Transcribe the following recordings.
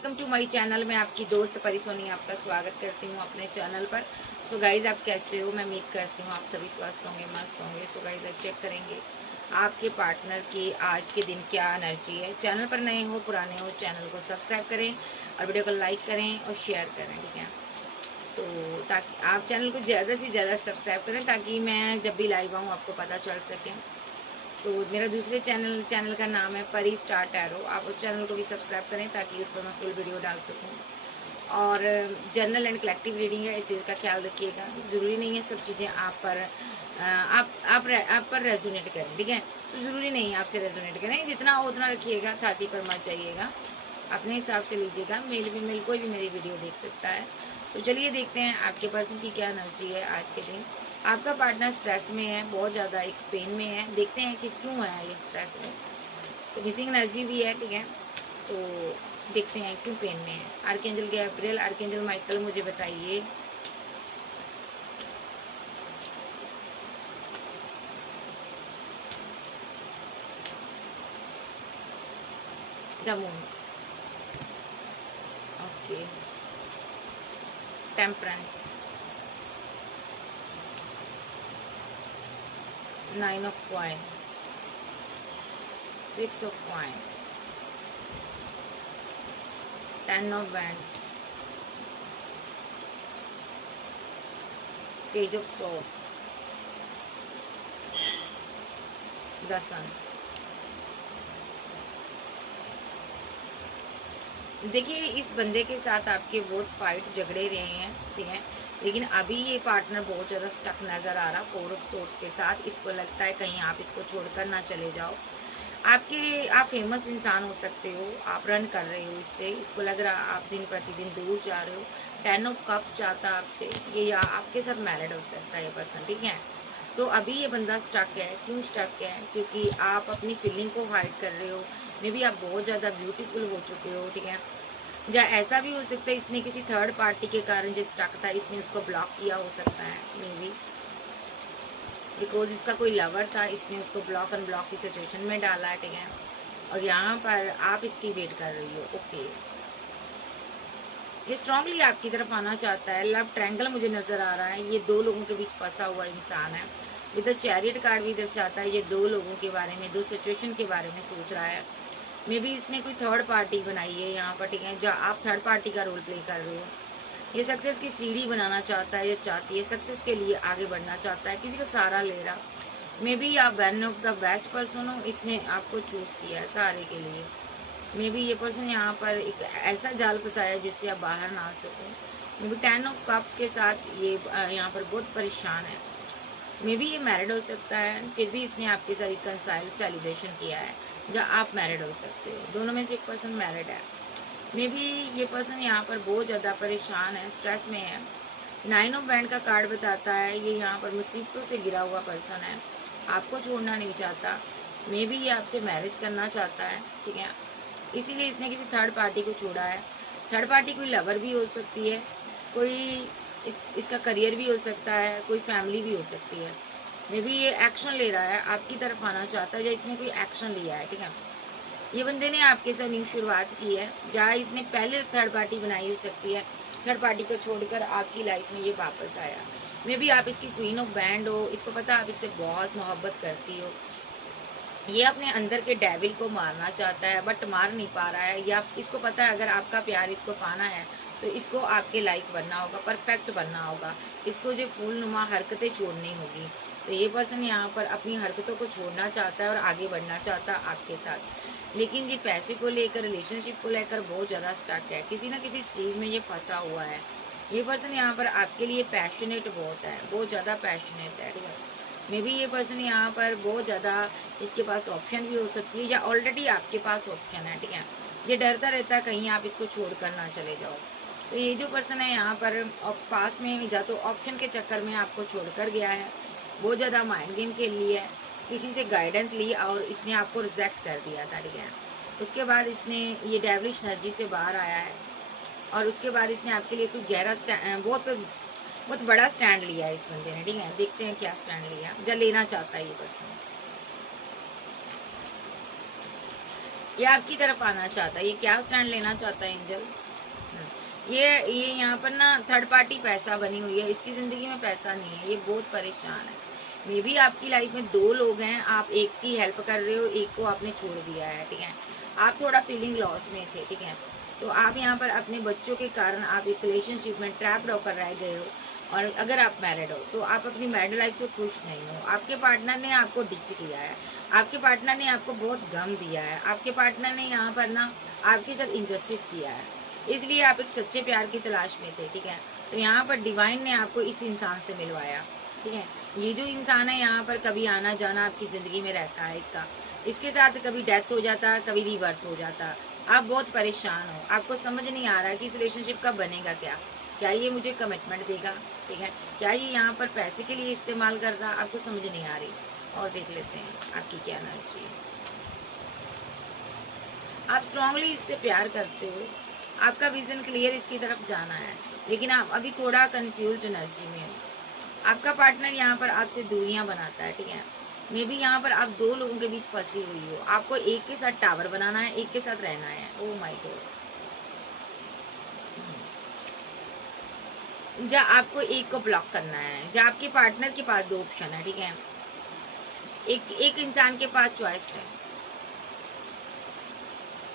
Welcome to my channel. मैं आपकी दोस्त परी सोनी आपका स्वागत करती हूँ अपने चैनल पर। सो गाइज, आप कैसे हो? मैं उम्मीद करती हूँ आप सभी स्वस्थ होंगे, मस्त होंगे। सो गाइज, आज चेक करेंगे आपके पार्टनर की आज के दिन क्या एनर्जी है। चैनल पर नए हो पुराने हो, चैनल को सब्सक्राइब करें और वीडियो को लाइक करें और शेयर करें, ठीक है? तो ताकि आप चैनल को ज़्यादा से ज़्यादा सब्सक्राइब करें ताकि मैं जब भी लाइव आऊँ आपको पता चल सके। तो मेरा दूसरे चैनल का नाम है परी स्टार टैरो। आप उस चैनल को भी सब्सक्राइब करें ताकि उस पर मैं फुल वीडियो डाल सकूं। और जनरल एंड कलेक्टिव रीडिंग है, इस चीज़ का ख्याल रखिएगा। ज़रूरी नहीं है सब चीज़ें आप पर रेजोनेट करें, ठीक है? तो ज़रूरी नहीं है आपसे रेजोनेट करें, जितना हो उतना रखिएगा, छाती पर मत जाइएगा, अपने हिसाब से लीजिएगा। मेल कोई भी मेरी वीडियो देख सकता है। तो चलिए देखते हैं आपके पर्सन की क्या एनर्जी है आज के दिन। आपका पार्टनर स्ट्रेस में है, बहुत ज़्यादा एक पेन में है। देखते हैं किस क्यों है ये स्ट्रेस में। तो मिसिंग एनर्जी भी है, ठीक है? तो देखते हैं क्यों पेन में है। आर्कएंजल गैब्रियल, आर्कएंजल माइकल, मुझे बताइए the moon. Okay, temperance, 9 of coin, 6 of coin, 10 of wand, page of swords, the sun. देखिए, इस बंदे के साथ आपके बहुत फाइट झगड़े रहे हैं, ठीक है? लेकिन अभी ये पार्टनर बहुत ज़्यादा स्टक नज़र आ रहा, 4 ऑफ सोर्स के साथ। इसको लगता है कहीं आप इसको छोड़कर ना चले जाओ। आप फेमस इंसान हो सकते हो, आप रन कर रहे हो इससे, इसको लग रहा आप दिन प्रतिदिन दूर जा रहे हो। 10 ऑफ कप्स चाहता आपसे ये, या आपके साथ मैरिड हो सकता है ये पर्सन, ठीक है? तो अभी ये बंदा स्टक है। क्यों स्टक है? क्योंकि आप अपनी फीलिंग को हाइड कर रहे हो। मे बी आप बहुत ज़्यादा ब्यूटीफुल हो चुके हो, ठीक है? या ऐसा भी हो सकता है इसने किसी थर्ड पार्टी के कारण जो स्टक था, इसने उसको ब्लॉक किया हो सकता है। मे बी बिकॉज इसका कोई लवर था, इसने उसको ब्लॉक अनब्लॉक की सिचुएशन में डाला है, ठीक है? और यहाँ पर आप इसकी वेट कर रही हो। ओके, ये स्ट्रांगली आपकी तरफ आना चाहता है। लव ट्रायंगल मुझे नजर आ रहा है। ये दो लोगों के बीच फंसा हुआ इंसान है। विद द चैरियट कार्ड भी दर्शाता है ये दो लोगों के बारे में, दो सिचुएशन के बारे में सोच रहा है। मे बी इसने कोई थर्ड पार्टी बनाई है यहाँ पर, ठीक है? जहाँ आप थर्ड पार्टी का रोल प्ले कर रहे हो। ये सक्सेस की सीढ़ी बनाना चाहता है, ये चाहती है सक्सेस के लिए आगे बढ़ना चाहता है, किसी का सहारा ले रहा। मे बी आप one of the best person हो, इसने आपको चूज किया है सहारे के लिए। मे बी ये पर्सन यहाँ पर एक ऐसा जाल फंसाया है जिससे आप बाहर ना आ सको। मे बी 10 ऑफ कप्स के साथ ये यहाँ पर बहुत परेशान है। मे बी ये मैरिड हो सकता है, फिर भी इसने आपके साथ रिकंसाइल सेलिब्रेशन किया है, जहाँ आप मैरिड हो सकते हो। दोनों में से एक पर्सन मैरिड है। मे बी ये पर्सन यहाँ पर बहुत ज़्यादा परेशान है, स्ट्रेस में है। 9 ऑफ बैंड का कार्ड बताता है ये यहाँ पर मुसीबतों से गिरा हुआ पर्सन है, आपको छोड़ना नहीं चाहता। मे बी ये आपसे मैरिज करना चाहता है, ठीक है? इसीलिए इसने किसी थर्ड पार्टी को छोड़ा है। थर्ड पार्टी कोई लवर भी हो सकती है, कोई इसका करियर भी हो सकता है, कोई फैमिली भी हो सकती है। मे बी ये एक्शन ले रहा है, आपकी तरफ आना चाहता है, या इसने कोई एक्शन लिया है, ठीक है? ये बंदे ने आपके साथ न्यू शुरुआत की है, जहाँ इसने पहले थर्ड पार्टी बनाई हो सकती है। थर्ड पार्टी को छोड़कर आपकी लाइफ में ये वापस आया। मे बी आप इसकी क्वीन ऑफ बैंड हो, इसको पता आप इससे बहुत मोहब्बत करती हो। ये अपने अंदर के डेविल को मारना चाहता है बट मार नहीं पा रहा है, या इसको पता है अगर आपका प्यार इसको पाना है तो इसको आपके लाइक बनना होगा, परफेक्ट बनना होगा, इसको जो फूलनुमा हरकतें छोड़नी होगी। तो ये पर्सन यहाँ पर अपनी हरकतों को छोड़ना चाहता है और आगे बढ़ना चाहता है आपके साथ। लेकिन ये पैसे को लेकर, रिलेशनशिप को लेकर बहुत ज़्यादा स्टक है, किसी ना किसी चीज़ में ये फंसा हुआ है। ये पर्सन यहाँ पर आपके लिए पैशनेट बहुत है, बहुत ज़्यादा पैशनेट है, ठीक है? मे बी ये पर्सन यहाँ पर बहुत ज़्यादा, इसके पास ऑप्शन भी हो सकती है, या ऑलरेडी आपके पास ऑप्शन है, ठीक है? ये डरता रहता है कहीं आप इसको छोड़कर ना चले जाओ। तो ये जो पर्सन है यहाँ पर पास्ट में या तो ऑप्शन के चक्कर में आपको छोड़कर गया है, बहुत ज़्यादा माइंड गेम खेल लिया है, किसी से गाइडेंस ली और इसने आपको रिजेक्ट कर दिया था, ठीक है? उसके बाद इसने ये डेविलिश एनर्जी से बाहर आया है, और उसके बाद इसने आपके लिए कोई गहरा बहुत बड़ा स्टैंड लिया है इस बंदे ने, ठीक है? देखते हैं क्या स्टैंड लिया या लेना चाहता है ये पर्सन। ये आपकी तरफ आना चाहता है, ये क्या स्टैंड लेना चाहता है एंजल। ये यहाँ पर ना थर्ड पार्टी पैसा बनी हुई है, इसकी जिंदगी में पैसा नहीं है, ये बहुत परेशान है। मे बी आपकी लाइफ में दो लोग हैं, आप एक की हेल्प कर रहे हो, एक को आपने छोड़ दिया है, ठीक है। आप थोड़ा फीलिंग लॉस में थे, ठीक है। तो आप यहाँ पर अपने बच्चों के कारण आप एक रिलेशनशिप में ट्रैप्ड होकर रह गए हो। और अगर आप मैरिड हो तो आप अपनी मैरिड लाइफ से खुश नहीं हो। आपके पार्टनर ने आपको डिच किया है, आपके पार्टनर ने आपको बहुत गम दिया है, आपके पार्टनर ने यहाँ पर ना आपके साथ इनजस्टिस किया है, इसलिए आप एक सच्चे प्यार की तलाश में थे, ठीक है। तो यहाँ पर डिवाइन ने आपको इस इंसान से मिलवाया, ठीक है। ये जो इंसान है यहाँ पर कभी आना जाना आपकी जिंदगी में रहता है, इसके साथ कभी डेथ हो जाता, कभी रीबर्थ हो जाता। आप बहुत परेशान हो, आपको समझ नहीं आ रहा कि इस रिलेशनशिप का बनेगा क्या ये मुझे कमिटमेंट देगा, ठीक है, क्या ये यहाँ पर पैसे के लिए इस्तेमाल कर रहा, आपको समझ नहीं आ रही। और देख लेते हैं आपकी क्या एनर्जी है। आप स्ट्रांगली इससे प्यार करते हो, आपका विजन क्लियर इसकी तरफ जाना है, लेकिन आप अभी थोड़ा कंफ्यूज एनर्जी में हो। आपका पार्टनर यहाँ पर आपसे दूरियां बनाता है, ठीक है। मे बी यहाँ पर आप दो लोगों के बीच फंसी हुई हो, आपको एक के साथ टावर बनाना है, एक के साथ रहना है। Oh my God. जहाँ आपको एक को ब्लॉक करना है, जहाँ आपके पार्टनर के पास दो ऑप्शन है, ठीक है। एक इंसान के पास चॉइस है,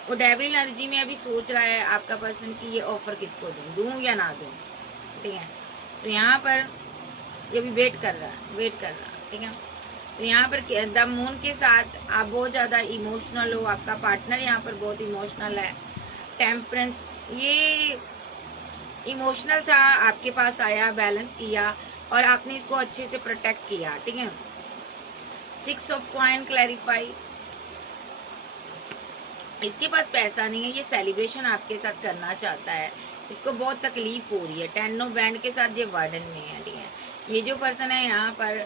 वो डेविल एनर्जी में अभी सोच रहा है आपका पर्सन कि ये ऑफर किसको दूं या ना दूं, ठीक है। तो यहाँ पर ये भी वेट कर रहा है, ठीक है। तो यहाँ पर द मून के साथ आप बहुत ज्यादा इमोशनल हो, आपका पार्टनर यहाँ पर बहुत इमोशनल है। टेम्परेंस, ये इमोशनल था, आपके पास आया, बैलेंस किया और आपने इसको अच्छे से प्रोटेक्ट किया, ठीक है। 6 ऑफ कॉइन क्लैरिफाई, इसके पास पैसा नहीं है, ये सेलिब्रेशन आपके साथ करना चाहता है, इसको बहुत तकलीफ हो रही है। 10 ऑफ बैंड के साथ ये वार्डन में है, ठीक है। ये जो पर्सन है यहाँ पर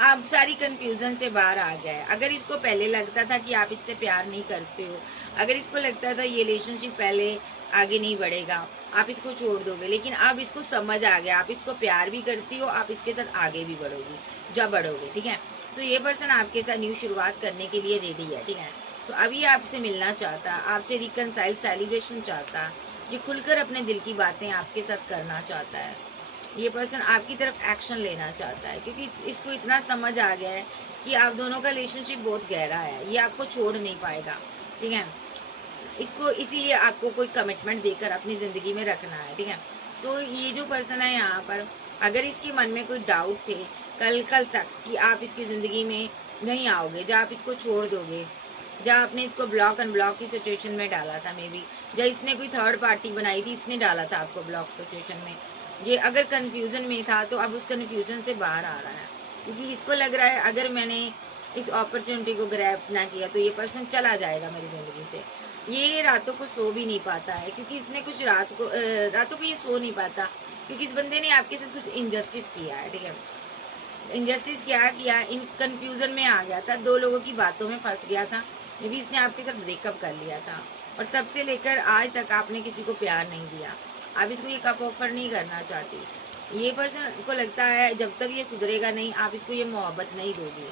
आप सारी कंफ्यूजन से बाहर आ गए। अगर इसको पहले लगता था कि आप इससे प्यार नहीं करते हो, अगर इसको लगता था ये रिलेशनशिप पहले आगे नहीं बढ़ेगा, आप इसको छोड़ दोगे, लेकिन अब इसको समझ आ गया, आप इसको प्यार भी करती हो, आप इसके साथ आगे भी बढ़ोगी जब बढ़ोगे, ठीक है। तो ये पर्सन आपके साथ न्यू शुरुआत करने के लिए रेडी है, ठीक है। तो अभी आपसे मिलना चाहता, आपसे रिकनसाइल सेलिब्रेशन चाहता, ये खुलकर अपने दिल की बातें आपके साथ करना चाहता है। ये पर्सन आपकी तरफ एक्शन लेना चाहता है, क्योंकि इसको इतना समझ आ गया है कि आप दोनों का रिलेशनशिप बहुत गहरा है, ये आपको छोड़ नहीं पाएगा, ठीक है। इसको इसीलिए आपको कोई कमिटमेंट देकर अपनी जिंदगी में रखना है, ठीक है। सो ये जो पर्सन है यहाँ पर, अगर इसके मन में कोई डाउट थे कल तक कि आप इसकी जिंदगी में नहीं आओगे, जब आप इसको छोड़ दोगे, जब आपने इसको ब्लॉक अनब्लॉक की सिचुएशन में डाला था, मे बी जब इसने कोई थर्ड पार्टी बनाई थी, इसने डाला था आपको ब्लॉक सिचुएशन में, ये अगर कंफ्यूजन में था तो अब उस कंफ्यूजन से बाहर आ रहा है, क्योंकि इसको लग रहा है अगर मैंने इस अपॉर्चुनिटी को ग्रैब ना किया तो ये पर्सन चला जाएगा मेरी जिंदगी से। ये रातों को सो भी नहीं पाता है, क्योंकि इसने कुछ रातों को ये सो नहीं पाता, क्योंकि इस बंदे ने आपके साथ कुछ इनजस्टिस किया है, ठीक है। इनजस्टिस क्या किया, इन कंफ्यूजन में आ गया था, दो लोगों की बातों में फंस गया था, मे बी इसने आपके साथ ब्रेकअप कर लिया था, और तब से लेकर आज तक आपने किसी को प्यार नहीं दिया, आप इसको ये कप ऑफर नहीं करना चाहती। ये पर्सन को लगता है जब तक ये सुधरेगा नहीं, आप इसको ये मोहब्बत नहीं दोगी।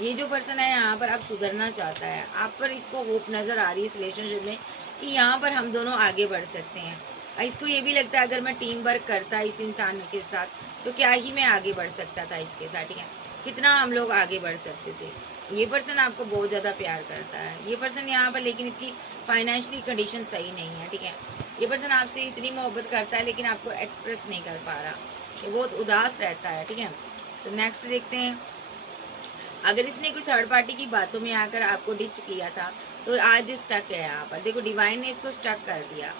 ये जो पर्सन है यहाँ पर अब सुधरना चाहता है, आप पर इसको होप नजर आ रही है इस रिलेशनशिप में कि यहाँ पर हम दोनों आगे बढ़ सकते हैं। इसको ये भी लगता है अगर मैं टीम वर्क करता इस इंसान के साथ तो क्या ही मैं आगे बढ़ सकता था इसके साथ, ठीक है, कितना हम लोग आगे बढ़ सकते थे। ये पर्सन आपको बहुत ज्यादा प्यार करता है, ये पर्सन यहाँ पर, लेकिन इसकी फाइनेंशियली कंडीशन सही नहीं है, ठीक है। ये पर्सन आपसे इतनी मोहब्बत करता है लेकिन आपको एक्सप्रेस नहीं कर पा रहा, ये बहुत उदास रहता है, ठीक है। तो नेक्स्ट देखते हैं, अगर इसने कोई थर्ड पार्टी की बातों में आकर आपको डिच किया था तो आज स्टक है यहाँ पर। देखो डिवाइन ने इसको स्टक कर दिया,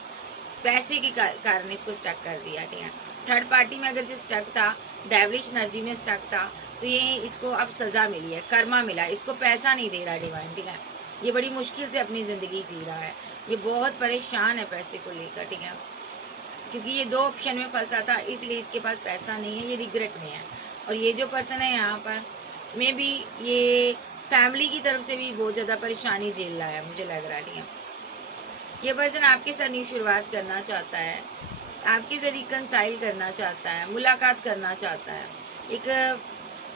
पैसे के कारण इसको स्टक कर दिया, ठीक है। थर्ड पार्टी में अगर जो स्टक था, डेविलिश एनर्जी में स्टक था, तो ये इसको अब सजा मिली है, कर्मा मिला, इसको पैसा नहीं दे रहा डिवाइन, ठीक है। ये बड़ी मुश्किल से अपनी जिंदगी जी रहा है, ये बहुत परेशान है पैसे को लेकर, ठीक है, क्योंकि ये दो ऑप्शन में फंसा था, इसलिए इसके पास पैसा नहीं है, ये रिग्रेट में है। और ये जो पर्सन है यहाँ पर, मे बी ये फैमिली की तरफ से भी बहुत ज्यादा परेशानी झेल रहा है, मुझे लग रहा है, ठीक है। ये पर्सन आपके साथ न्यू शुरुआत करना चाहता है, आपके से रिकनसाइल करना चाहता है, मुलाकात करना चाहता है, एक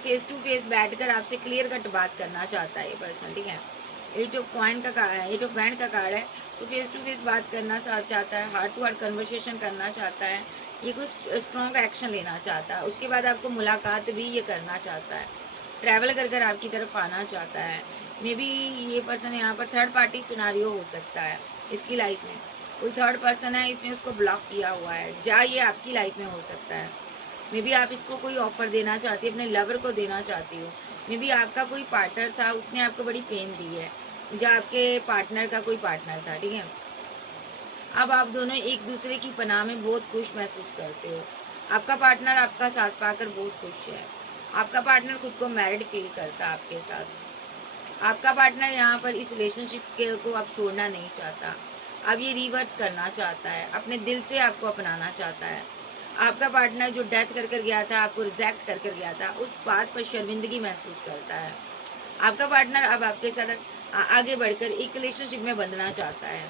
फेस टू फेस बैठकर आपसे क्लियर कट बात करना चाहता है ये पर्सन, ठीक है। एट ऑफ कॉइन का कार्ड है, एट ऑफ बैंड का कार्ड है। तो फेस टू फेस बात करना चाहता है, हार्ट टू हार्ट कन्वर्सेशन करना चाहता है, ये कुछ स्ट्रॉन्ग एक्शन लेना चाहता है। उसके बाद आपको मुलाकात भी ये करना चाहता है, ट्रैवल कर कर आपकी तरफ आना चाहता है। मे बी ये पर्सन यहाँ पर थर्ड पार्टी सिनारियो हो सकता है, इसकी लाइफ में कोई थर्ड पर्सन है, इसने उसको ब्लॉक किया हुआ है, या ये आपकी लाइफ में हो सकता है। मे बी आप इसको कोई ऑफर देना चाहती है, अपने लवर को देना चाहती हो। मे बी आपका कोई पार्टनर था, उसने आपको बड़ी पेन दी है, या आपके पार्टनर का कोई पार्टनर था, ठीक है। अब आप दोनों एक दूसरे की पनाह में बहुत खुश महसूस करते हो। आपका पार्टनर आपका साथ पाकर बहुत खुश है। आपका पार्टनर खुद को मैरिड फील करता है आपके साथ। आपका पार्टनर यहाँ पर इस रिलेशनशिप को अब छोड़ना नहीं चाहता, अब ये रिवर्ट करना चाहता है, अपने दिल से आपको अपनाना चाहता है। आपका पार्टनर जो डेथ कर कर गया था, आपको रिजेक्ट कर कर गया था, उस बात पर शर्मिंदगी महसूस करता है। आपका पार्टनर अब आपके साथ आगे बढ़कर एक रिलेशनशिप में बंधना चाहता है।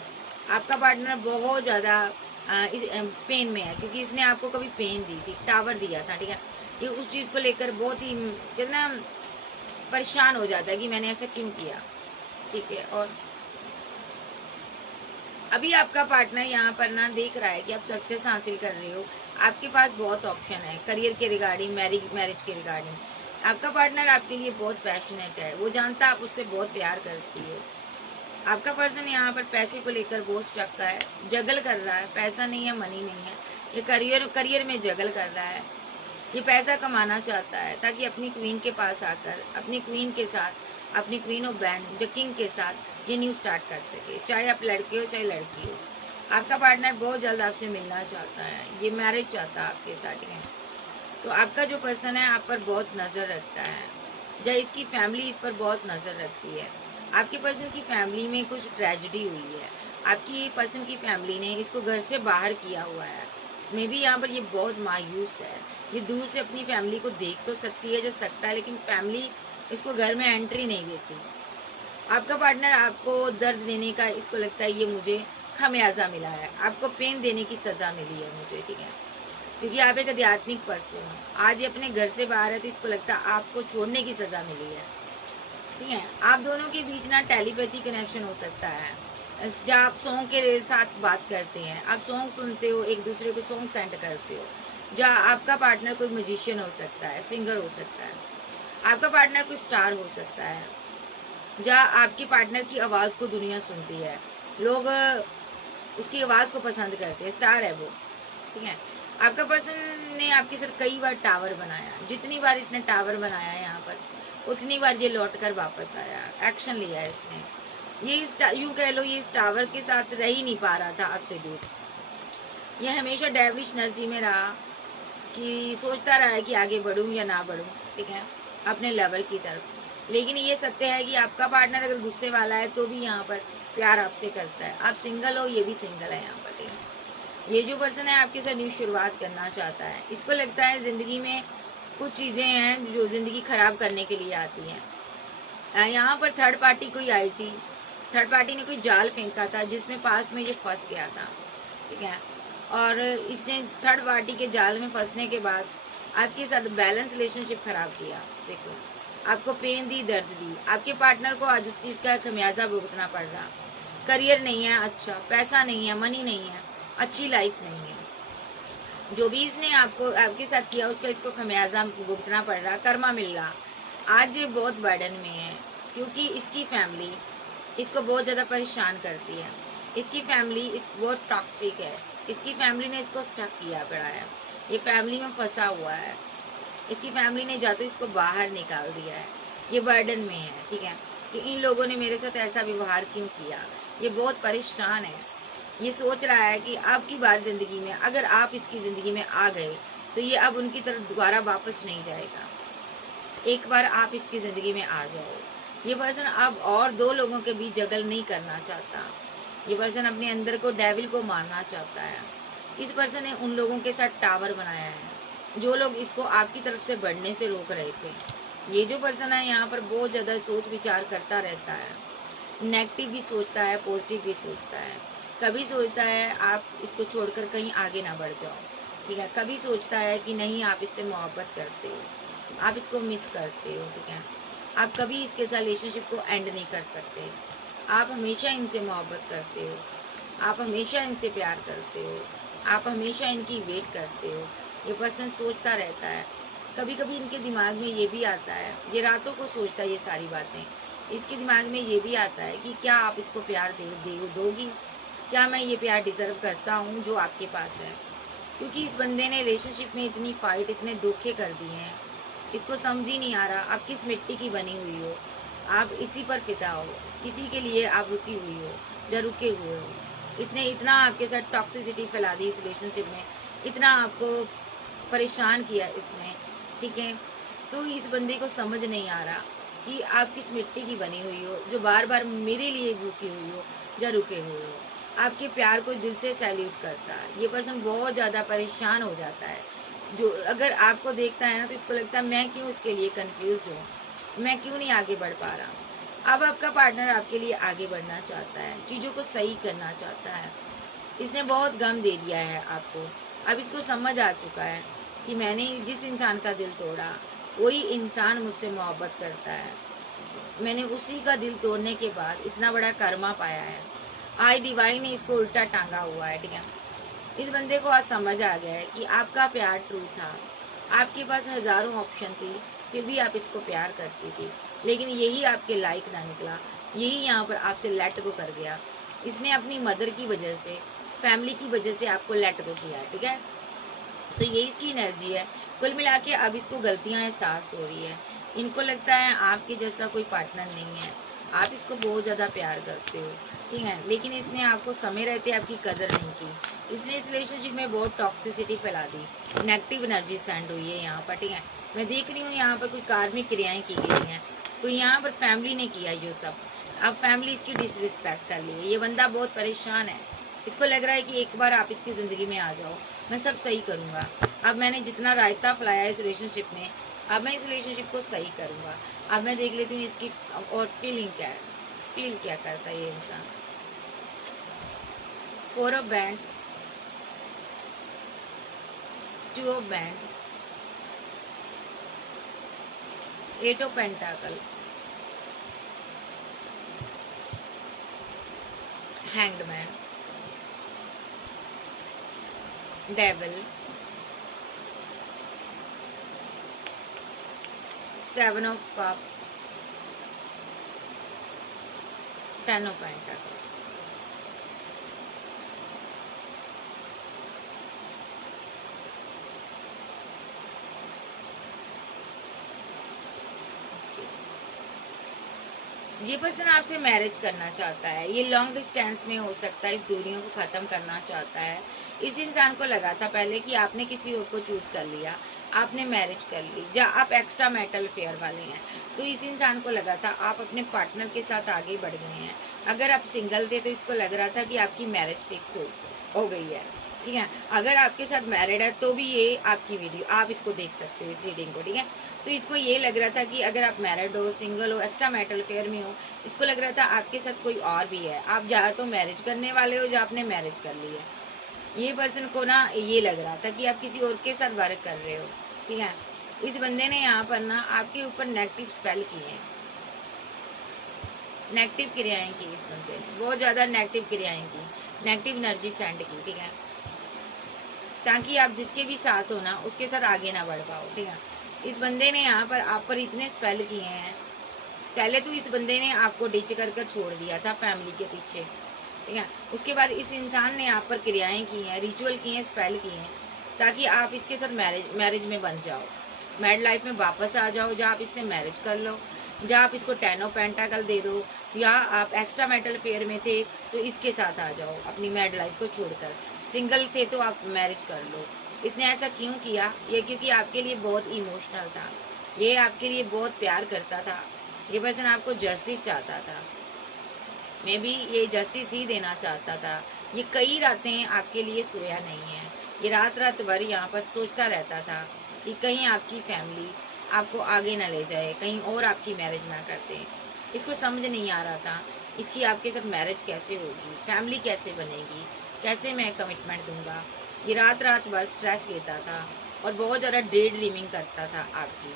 आपका पार्टनर बहुत ज़्यादा पेन में है, क्योंकि इसने आपको कभी पेन दी थी, टावर दिया था, ठीक है। ये उस चीज़ को लेकर बहुत ही कितना परेशान हो जाता है कि मैंने ऐसा क्यों किया, ठीक है। और अभी आपका पार्टनर यहाँ पर ना देख रहा है कि आप सक्सेस हासिल कर रहे हो, आपके पास बहुत ऑप्शन है करियर के रिगार्डिंग, मैरिज के रिगार्डिंग। आपका पार्टनर आपके लिए बहुत पैशनेट है, वो जानता है आप उससे बहुत प्यार करती हो। आपका पर्सन यहाँ पर पैसे को लेकर बहुत स्टक है, जगल कर रहा है, पैसा नहीं है, मनी नहीं है, ये करियर में जगल कर रहा है। ये पैसा कमाना चाहता है ताकि अपनी क्वीन के पास आकर, अपनी क्वीन के साथ, अपनी queen of band the king के साथ ये न्यू स्टार्ट कर सके, चाहे आप लड़के हो चाहे लड़की हो। आपका पार्टनर बहुत जल्द आपसे मिलना चाहता है, ये मैरिज चाहता है आपके साथ, ठीक है। तो आपका जो पर्सन है आप पर बहुत नज़र रखता है, या इसकी फैमिली इस पर बहुत नज़र रखती है। आपके पर्सन की फैमिली में कुछ ट्रेजेडी हुई है, आपकी पर्सन की फैमिली ने इसको घर से बाहर किया हुआ है। मे बी यहाँ पर ये बहुत मायूस है, ये दूर से अपनी फैमिली को देख तो सकती है, जो सकता है, लेकिन फैमिली इसको घर में एंट्री नहीं देती। आपका पार्टनर आपको दर्द देने का, इसको लगता है ये मुझे खमियाजा मिला है, आपको पेन देने की सजा मिली है मुझे, ठीक है। क्योंकि आप एक आध्यात्मिक पर्सन हो, आज ये अपने घर से बाहर है तो इसको लगता है आपको छोड़ने की सजा मिली है, ठीक है। आप दोनों के बीच ना टेलीपैथी कनेक्शन हो सकता है, जब आप सॉन्ग के साथ बात करते हैं, आप सॉन्ग सुनते हो, एक दूसरे को सॉन्ग सेंड करते हो। जहाँ आपका पार्टनर कोई म्यूजिशियन हो सकता है, सिंगर हो सकता है, आपका पार्टनर कोई स्टार हो सकता है, जहाँ आपके पार्टनर की आवाज़ को दुनिया सुनती है, लोग उसकी आवाज़ को पसंद करते हैं, स्टार है वो, ठीक है। आपका पर्सन ने आपके साथ कई बार टावर बनाया, जितनी बार इसने टावर बनाया है यहाँ पर, उतनी बार ये लौट कर वापस आया, एक्शन लिया है इसने। ये यूँ कह लो ये इस टावर के साथ रह ही नहीं पा रहा था आपसे दूर। ये हमेशा डेविश एनर्जी में रहा कि सोचता रहा है कि आगे बढ़ूं या ना बढ़ूं, ठीक है, अपने लवर की तरफ। लेकिन ये सत्य है कि आपका पार्टनर अगर गुस्से वाला है तो भी यहाँ पर प्यार आपसे करता है। आप सिंगल हो, ये भी सिंगल है यहाँ पर, ठीक है। ये जो पर्सन है आपके साथ न्यू शुरुआत करना चाहता है, इसको लगता है जिंदगी में कुछ चीज़ें हैं जो जिंदगी खराब करने के लिए आती हैं। यहाँ पर थर्ड पार्टी कोई आई थी, थर्ड पार्टी ने कोई जाल फेंका था जिसमें पास्ट में ये फंस गया था, ठीक है। और इसने थर्ड पार्टी के जाल में फंसने के बाद आपके साथ बैलेंस रिलेशनशिप खराब किया। देखो, आपको पेन दी, दर्द दी, आपके पार्टनर को आज उस चीज़ का खमियाजा भुगतना पड़ रहा। करियर नहीं है अच्छा, पैसा नहीं है, मनी नहीं है, अच्छी लाइफ नहीं है, जो भी इसने आपके साथ किया उसका इसको खमियाजा भुगतना पड़ रहा, कर्मा मिल रहा। आज ये बहुत बर्डन में है क्योंकि इसकी फैमिली इसको बहुत ज़्यादा परेशान करती है, इसकी फैमिली बहुत टॉक्सिक है, इसकी फैमिली ने इसको स्टक किया पड़ा है, ये फैमिली में फंसा हुआ है, इसकी फैमिली ने जाते इसको बाहर निकाल दिया है, ये बर्डन में है, ठीक है, कि इन लोगों ने मेरे साथ ऐसा व्यवहार क्यों किया। ये बहुत परेशान है, ये सोच रहा है कि अब की बार जिंदगी में अगर आप इसकी जिंदगी में आ गए तो ये अब उनकी तरफ दोबारा वापस नहीं जाएगा। एक बार आप इसकी जिंदगी में आ जाओ। ये पर्सन अब और दो लोगों के बीच जगल नहीं करना चाहता। ये पर्सन अपने अंदर को डेविल को मारना चाहता है। इस पर्सन ने उन लोगों के साथ टावर बनाया है जो लोग इसको आपकी तरफ से बढ़ने से रोक रहे थे। ये जो पर्सन है यहाँ पर बहुत ज्यादा सोच विचार करता रहता है, नेगेटिव भी सोचता है, पॉजिटिव भी सोचता है। कभी सोचता है आप इसको छोड़कर कहीं आगे ना बढ़ जाओ, ठीक है, कभी सोचता है कि नहीं आप इससे मोहब्बत करते हो, आप इसको मिस करते हो, ठीक है, आप कभी इसके साथ रिलेशनशिप को एंड नहीं कर सकते। आप हमेशा इनसे मोहब्बत करते हो, आप हमेशा इनसे प्यार करते हो, आप हमेशा इनकी वेट करते हो। ये पर्सन सोचता रहता है, कभी कभी इनके दिमाग में ये भी आता है, ये रातों को सोचता है ये सारी बातें। इसके दिमाग में ये भी आता है कि क्या आप इसको प्यार दोगी, क्या मैं ये प्यार डिजर्व करता हूँ जो आपके पास है। क्योंकि इस बंदे ने रिलेशनशिप में इतनी फाइट, इतने धोखे कर दिए हैं, इसको समझ ही नहीं आ रहा आप किस मिट्टी की बनी हुई हो। आप इसी पर फिदा हो, इसी के लिए आप रुकी हुई हो या रुके हुए हो। इसने इतना आपके साथ टॉक्सिसिटी फैला दी इस रिलेशनशिप में, इतना आपको परेशान किया इसने, ठीक है। तो इस बंदे को समझ नहीं आ रहा कि आप किस मिट्टी की बनी हुई हो जो बार बार मेरे लिए रुकी हुई हो या रुके हुए हो। आपके प्यार को दिल से सैल्यूट करता है। ये पर्सन बहुत ज़्यादा परेशान हो जाता है, जो अगर आपको देखता है ना तो इसको लगता है मैं क्यों इसके लिए कंफ्यूज हूँ, मैं क्यों नहीं आगे बढ़ पा रहा। अब आपका पार्टनर आपके लिए आगे बढ़ना चाहता है, चीज़ों को सही करना चाहता है। इसने बहुत गम दे दिया है आपको। अब इसको समझ आ चुका है कि मैंने जिस इंसान का दिल तोड़ा वही इंसान मुझसे मोहब्बत करता है। मैंने उसी का दिल तोड़ने के बाद इतना बड़ा कर्मा पाया है। आज डिवाइन ने इसको उल्टा टांगा हुआ है, ठीक है। इस बंदे को आज समझ आ गया है कि आपका प्यार ट्रू था, आपके पास हजारों ऑप्शन थी, फिर भी आप इसको प्यार करती थी, लेकिन यही आपके लायक ना निकला, यही यहाँ पर आपसे लेट गो कर गया। इसने अपनी मदर की वजह से, फैमिली की वजह से आपको लेट गो किया है, ठीक है। तो ये इसकी एनर्जी है। कुल मिला के अब इसको गलतियां एहसास हो रही है। इनको लगता है आपके जैसा कोई पार्टनर नहीं है, आप इसको बहुत ज्यादा प्यार करते हो, ठीक है। लेकिन इसने आपको समय रहते आपकी कदर नहीं की। इसने इस रिलेशनशिप में बहुत टॉक्सिसिटी फैला दी, नेगेटिव एनर्जी सेंड हुई है यहाँ पर, ठीक है। मैं देख रही हूँ यहाँ पर कोई कार्मिक क्रियाएं की गई हैं, कोई यहाँ पर फैमिली ने किया ये सब। अब फैमिली इसकी डिसरिस्पेक्ट कर ली है। ये बंदा बहुत परेशान है। इसको लग रहा है कि एक बार आप इसकी जिंदगी में आ जाओ, मैं सब सही करूंगा। अब मैंने जितना रायता फैलाया इस रिलेशनशिप में, अब मैं इस रिलेशनशिप को सही करूंगा। अब मैं देख लेती हूँ इसकी और फीलिंग क्या है, फील क्या करता है ये इंसान। 4 of wand, 2 of wand, 8 of pentacle, hanged man, devil, 7 of cups, 10 of pentacle. ये पर्सन आपसे मैरिज करना चाहता है। ये लॉन्ग डिस्टेंस में हो सकता है, इस दूरियों को खत्म करना चाहता है। इस इंसान को लगा था पहले कि आपने किसी और को चूज कर लिया, आपने मैरिज कर ली, या आप एक्स्ट्रा मैरिटल अफेयर वाले हैं, तो इस इंसान को लगा था आप अपने पार्टनर के साथ आगे बढ़ गए हैं। अगर आप सिंगल थे तो इसको लग रहा था कि आपकी मैरिज फिक्स हो गई है, ठीक है। अगर आपके साथ मैरिड है तो भी ये आपकी वीडियो आप इसको देख सकते हो, इस रीडिंग को, ठीक है। तो इसको ये लग रहा था कि अगर आप मैरिड हो, सिंगल हो, एक्स्ट्रा मैरिटल अफेयर में हो, इसको लग रहा था आपके साथ कोई और भी है। आप या तो मैरिज करने वाले हो या आपने मैरिज कर ली है। ये पर्सन को ना ये लग रहा था कि आप किसी और के साथ वर्क कर रहे हो, ठीक है। इस बंदे ने यहाँ पर ना आपके ऊपर नेगेटिव स्पेल किए हैं, नेगेटिव क्रियाएं की। इस बंदे ने बहुत ज्यादा नेगेटिव क्रियाएं की, नेगेटिव एनर्जी सेंड की, ठीक है, ताकि आप जिसके भी साथ हो ना उसके साथ आगे ना बढ़ पाओ, ठीक है। इस बंदे ने यहाँ पर आप पर इतने स्पेल किए हैं। पहले तो इस बंदे ने आपको डिच कर छोड़ दिया था फैमिली के पीछे, ठीक है। उसके बाद इस इंसान ने आप पर क्रियाएं की हैं, रिचुअल किए हैं, स्पेल किए हैं, ताकि आप इसके साथ मैरिज में बन जाओ, मैरिड लाइफ में वापस आ जाओ, या आप इससे मैरिज कर लो, या आप इसको 10 ऑफ पेंटाकल दे दो, या आप एक्स्ट्रा मैरिटल अफेयर में थे तो इसके साथ आ जाओ अपनी मैरिड लाइफ को छोड़कर। सिंगल थे तो आप मैरिज कर लो। इसने ऐसा क्यों किया? ये क्योंकि आपके लिए बहुत इमोशनल था, ये आपके लिए बहुत प्यार करता था। ये पर्सन आपको जस्टिस चाहता था, मे बी ये जस्टिस ही देना चाहता था। ये कई रातें आपके लिए सोया नहीं है, ये रात रात भर यहाँ पर सोचता रहता था कि कहीं आपकी फैमिली आपको आगे ना ले जाए, कहीं और आपकी मैरिज ना कर दे। इसको समझ नहीं आ रहा था इसकी आपके साथ मैरिज कैसे होगी, फैमिली कैसे बनेगी, कैसे मैं कमिटमेंट दूंगा। ये रात रात भर स्ट्रेस लेता था और बहुत ज़्यादा डे ड्रीमिंग करता था आपकी,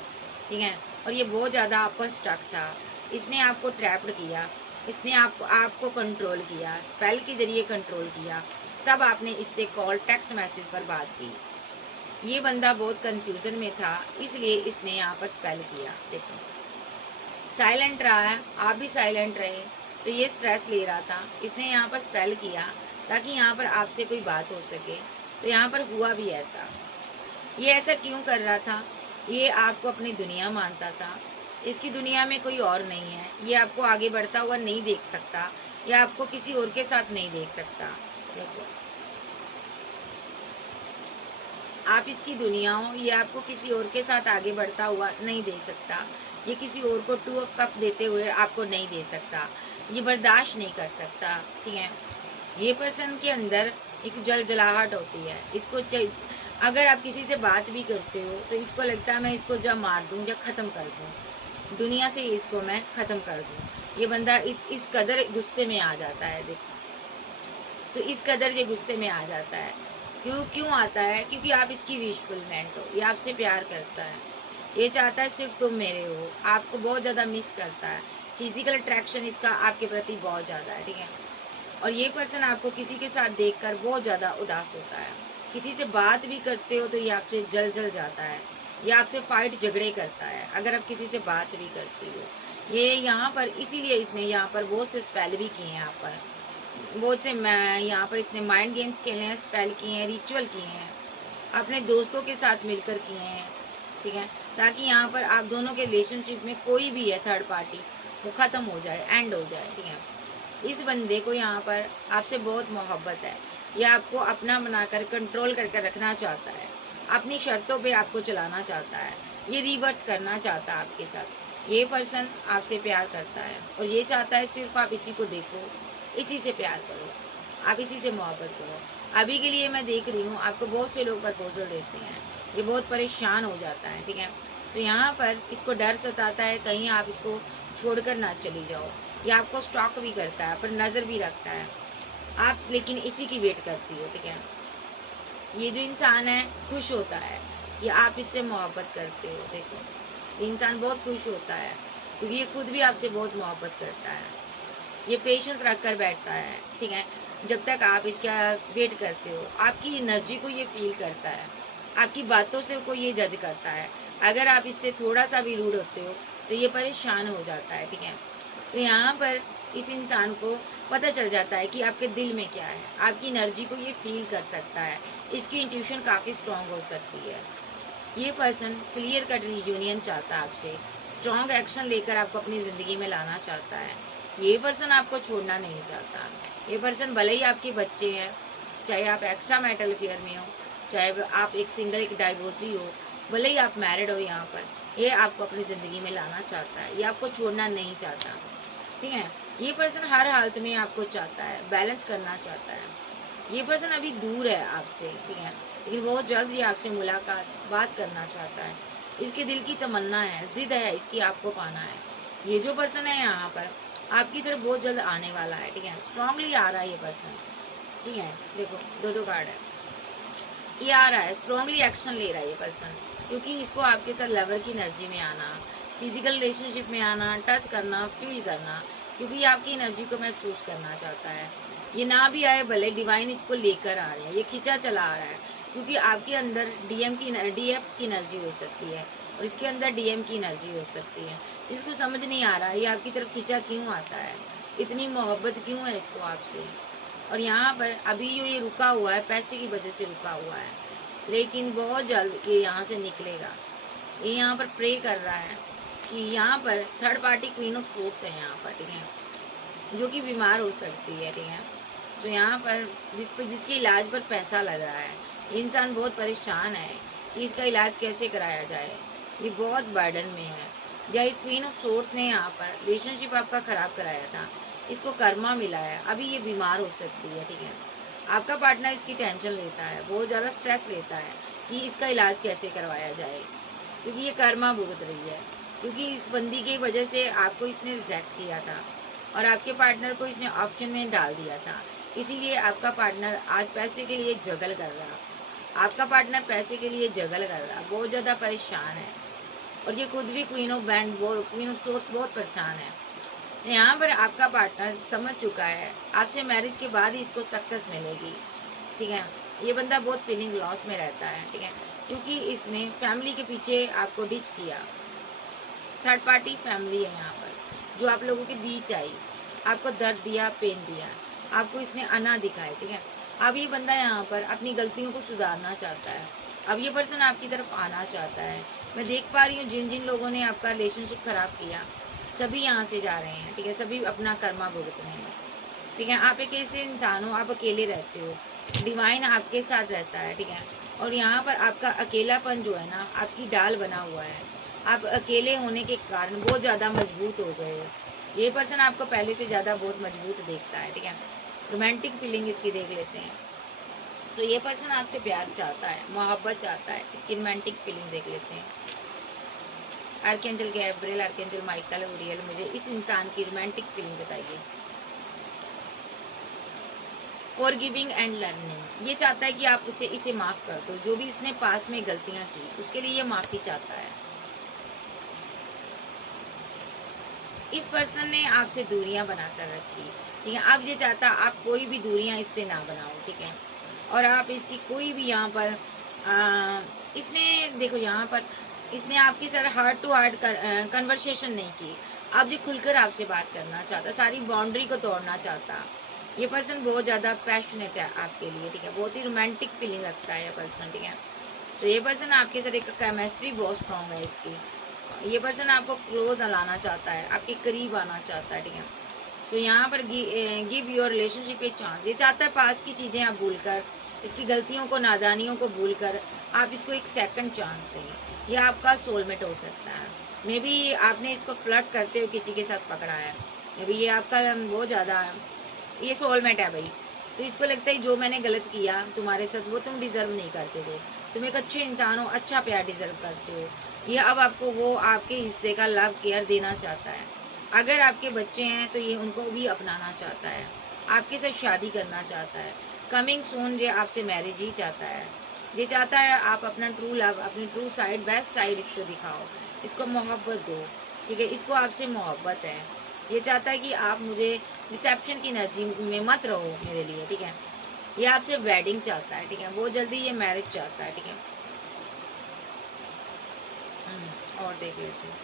ठीक है। और ये बहुत ज़्यादा आप पर स्टक था, इसने आपको ट्रैप्ड किया, इसने आपको कंट्रोल किया, स्पेल के जरिए कंट्रोल किया, तब आपने इससे कॉल टेक्स्ट मैसेज पर बात की। ये बंदा बहुत कंफ्यूजन में था, इसलिए इसने यहाँ पर स्पेल किया। देखो साइलेंट रहा है, आप भी साइलेंट रहे, तो ये स्ट्रेस ले रहा था, इसने यहाँ पर स्पेल किया ताकि यहाँ पर आपसे कोई बात हो सके। तो यहाँ पर हुआ भी ऐसा। ये ऐसा क्यों कर रहा था? ये आपको अपनी दुनिया मानता था, इसकी दुनिया में कोई और नहीं है, ये आपको आगे बढ़ता हुआ नहीं देख सकता, या आपको किसी और के साथ नहीं देख सकता। देखो आप इसकी दुनिया हो, ये आपको किसी और के साथ आगे बढ़ता हुआ नहीं देख सकता, ये किसी और को 2 ऑफ कप देते हुए आपको नहीं दे सकता, ये बर्दाश्त नहीं कर सकता। ठीक है, ये पर्सन के अंदर एक जलजलाहट होती है, इसको अगर आप किसी से बात भी करते हो तो इसको लगता है मैं इसको जब मार दूं या खत्म कर दूं, दुनिया से इसको मैं खत्म कर दूं। ये बंदा इस कदर गुस्से में आ जाता है। देखो सो इस कदर ये गुस्से में आ जाता है। क्यों आता है? क्योंकि आप इसकी विशफुलमेंट हो, ये आपसे प्यार करता है, ये चाहता है सिर्फ तुम मेरे हो, आपको बहुत ज्यादा मिस करता है, फिजिकल अट्रैक्शन इसका आपके प्रति बहुत ज्यादा है। ठीक है, और ये पर्सन आपको किसी के साथ देखकर बहुत ज्यादा उदास होता है, किसी से बात भी करते हो तो ये आपसे जल जाता है, ये आपसे फाइट झगड़े करता है अगर आप किसी से बात भी करती हो। ये यहाँ पर इसीलिए इसने यहाँ पर बहुत से स्पेल भी किए हैं, यहाँ पर बहुत से यहाँ पर इसने माइंड गेम्स खेले हैं, स्पेल किए हैं, रिचुअल किए हैं, अपने दोस्तों के साथ मिलकर किए हैं। ठीक है, ताकि यहाँ पर आप दोनों के रिलेशनशिप में कोई भी है थर्ड पार्टी वो खत्म हो जाए, एंड हो जाए। ठीक है, इस बंदे को यहाँ पर आपसे बहुत मोहब्बत है, ये आपको अपना बनाकर कंट्रोल करके रखना चाहता है, अपनी शर्तों पे आपको चलाना चाहता है, ये रिवर्स करना चाहता है आपके साथ। ये पर्सन आपसे प्यार करता है और ये चाहता है सिर्फ आप इसी को देखो, इसी से प्यार करो, आप इसी से मोहब्बत करो। अभी के लिए मैं देख रही हूँ आपको बहुत से लोग प्रपोजल देते हैं, ये बहुत परेशान हो जाता है। ठीक है, तो यहाँ पर इसको डर सताता है कहीं आप इसको छोड़कर ना चली जाओ, ये आपको स्टॉक भी करता है, पर नजर भी रखता है, आप लेकिन इसी की वेट करती हो। ठीक है, ये जो इंसान है खुश होता है कि आप इससे मोहब्बत करते हो। देखो इंसान बहुत खुश होता है क्योंकि ये खुद भी आपसे बहुत मोहब्बत करता है, ये पेशेंस रख कर बैठता है। ठीक है, जब तक आप इसका वेट करते हो, आपकी एनर्जी को ये फील करता है, आपकी बातों से को ये जज करता है। अगर आप इससे थोड़ा सा भी रूड होते हो तो ये परेशान हो जाता है। ठीक है, तो यहाँ पर इस इंसान को पता चल जाता है कि आपके दिल में क्या है, आपकी एनर्जी को ये फील कर सकता है, इसकी इंट्यूशन काफी स्ट्रांग हो सकती है। ये पर्सन क्लियर कट यूनियन चाहता है आपसे, स्ट्रांग एक्शन लेकर आपको अपनी जिंदगी में लाना चाहता है। ये पर्सन आपको छोड़ना नहीं चाहता। ये पर्सन भले ही आपके बच्चे हैं, चाहे आप एक्स्ट्रा मैरिटल अफेयर में हो, चाहे आप एक सिंगल एक डाइवोर्सी हो, भले ही आप मैरिड हो, यहाँ पर ये आपको अपनी जिंदगी में लाना चाहता है, ये आपको छोड़ना नहीं चाहता। ठीक है, ये पर्सन हर हालत में आपको चाहता है, बैलेंस करना चाहता है। ये पर्सन अभी दूर है आपसे। ठीक है, लेकिन बहुत जल्द ये आपसे मुलाकात बात करना चाहता है, इसके दिल की तमन्ना है, जिद है इसकी, आपको पाना है। ये जो पर्सन है यहाँ पर आपकी तरफ बहुत जल्द आने वाला है। ठीक है, स्ट्रांगली आ रहा है ये पर्सन। ठीक है, देखो दो कार्ड है, ये आ रहा है, स्ट्रांगली एक्शन ले रहा है ये पर्सन, क्योंकि इसको आपके साथ लवर की एनर्जी में आना, फिजिकल रिलेशनशिप में आना, टच करना, फील करना, क्योंकि ये आपकी एनर्जी को महसूस करना चाहता है। ये ना भी आए भले, डिवाइन इसको लेकर आ रहे हैं, ये खींचा चला आ रहा है, क्योंकि आपके अंदर डीएफ की एनर्जी हो सकती है और इसके अंदर डीएम की एनर्जी हो सकती है। इसको समझ नहीं आ रहा है ये आपकी तरफ खींचा क्यों आता है, इतनी मोहब्बत क्यों है इसको आपसे। और यहाँ पर अभी जो ये रुका हुआ है पैसे की वजह से रुका हुआ है, लेकिन बहुत जल्द ये यहाँ से निकलेगा। ये यहाँ पर प्रे कर रहा है कि यहाँ पर third party queen of source है यहाँ पर। ठीक है, जो कि बीमार हो सकती है। ठीक है, तो यहाँ पर जिसके इलाज पर पैसा लग रहा है, इंसान बहुत परेशान है कि इसका इलाज कैसे कराया जाए, ये बहुत बर्डन में है। या इस क्वीन ऑफ सोर्स ने यहाँ पर रिलेशनशिप आपका खराब कराया था, इसको कर्मा मिला है, अभी ये बीमार हो सकती है। ठीक है, आपका पार्टनर इसकी टेंशन लेता है, बहुत ज़्यादा स्ट्रेस लेता है कि इसका इलाज कैसे करवाया जाए, क्योंकि ये कर्मा भुगत रही है, क्योंकि इस बंदी की वजह से आपको इसने रिजेक्ट किया था और आपके पार्टनर को इसने ऑप्शन में डाल दिया था। इसीलिए आपका पार्टनर आज पैसे के लिए जगल कर रहा, आपका पार्टनर पैसे के लिए जगल कर रहा, बहुत ज़्यादा परेशान है। और ये खुद भी queen of band, queen of source बहुत परेशान है। यहाँ पर आपका पार्टनर समझ चुका है, आपसे मैरिज के बाद ही इसको सक्सेस मिलेगी, ठीक है। ये बंदा बहुत फीलिंग लॉस में रहता है, ठीक है, क्योंकि इसने फैमिली के पीछे आपको डिच किया। थर्ड पार्टी फैमिली है यहाँ पर, जो आप लोगों के बीच आई, आपको दर्द दिया, पेन दिया, आपको इसने अना दिखाए, ठीक है। अब ये बंदा यहाँ पर अपनी गलतियों को सुधारना चाहता है। अब ये पर्सन आपकी तरफ आना चाहता है। मैं देख पा रही हूँ जिन जिन लोगों ने आपका रिलेशनशिप खराब किया, सभी यहाँ से जा रहे हैं, ठीक है। सभी अपना कर्मा भुगत रहे हैं, ठीक है। आप एक ऐसे इंसान हो, आप अकेले रहते हो, डिवाइन आपके साथ रहता है, ठीक है। और यहाँ पर आपका अकेलापन जो है ना, आपकी डाल बना हुआ है। आप अकेले होने के कारण बहुत ज्यादा मजबूत हो गए हो। ये पर्सन आपको पहले से ज्यादा बहुत मजबूत देखता है, ठीक है। रोमांटिक फीलिंग इसकी देख लेते हैं। तो ये पर्सन आपसे प्यार चाहता है, मोहब्बत चाहता है। इसकी रोमांटिक फीलिंग देख लेते हैं। आर्कएंजल गैब्रियल, आर्कएंजल माइकल, उरियल, मुझे इस इंसान की रोमांटिक फीलिंग बताइए। फॉर गिविंग एंड लर्निंग, ये चाहता है कि आप उसे इसे माफ कर दो। जो भी इसने पास्ट में गलतियां की, उसके लिए ये माफी चाहता है। इस पर्सन ने आपसे दूरियां बनाकर रखी, ठीक है। अब ये चाहता आप कोई भी दूरियां इससे ना बनाओ, ठीक है। और आप इसकी कोई भी यहाँ पर इसने देखो यहाँ पर इसने आपकी तरह हार्ट टू हार्ट कन्वर्सेशन नहीं की। अब ये खुलकर आपसे बात करना चाहता, सारी बाउंड्री को तोड़ना चाहता। ये पर्सन बहुत ज्यादा पैशनेट है आपके लिए, ठीक है। बहुत ही रोमांटिक फीलिंग रखता है ये पर्सन, ठीक है। तो ये पर्सन आपके साथ एक केमिस्ट्री बहुत स्ट्रांग है इसकी। ये पर्सन आपको क्लोज लाना चाहता है, आपके करीब आना चाहता है, ठीक है। तो यहाँ पर give your relationship a chance. ये चाहता है पास्ट की चीजें आप भूलकर, इसकी गलतियों को, नादानियों को भूलकर आप इसको एक सेकंड चांस दें। ये आपका सोलमेट हो सकता है। मे बी आपने इसको फ्लर्ट करते हुए किसी के साथ पकड़ा है, मे बी ये आपका बहुत ज्यादा ये सोलमेट है भाई। तो इसको लगता है जो मैंने गलत किया तुम्हारे साथ वो तुम डिजर्व नहीं करते थे, तुम एक अच्छे इंसान हो, अच्छा प्यार डिजर्व करते हो। ये अब आपको वो आपके हिस्से का लव केयर देना चाहता है। अगर आपके बच्चे हैं तो ये उनको भी अपनाना चाहता है, आपके साथ शादी करना चाहता है। कमिंग सून ये आपसे मैरिज ही चाहता है। ये चाहता है आप अपना ट्रू लव, अपनी ट्रू साइड, बेस्ट साइड इसको दिखाओ, इसको मोहब्बत दो, ठीक है। इसको आपसे मोहब्बत है। ये चाहता है कि आप मुझे रिसेप्शन की एनर्जी में मत रहो मेरे लिए, ठीक है। ये आपसे वेडिंग चाहता है, ठीक है। बहुत जल्दी ये मैरिज चाहता है, ठीक है। और देख लेते हैं।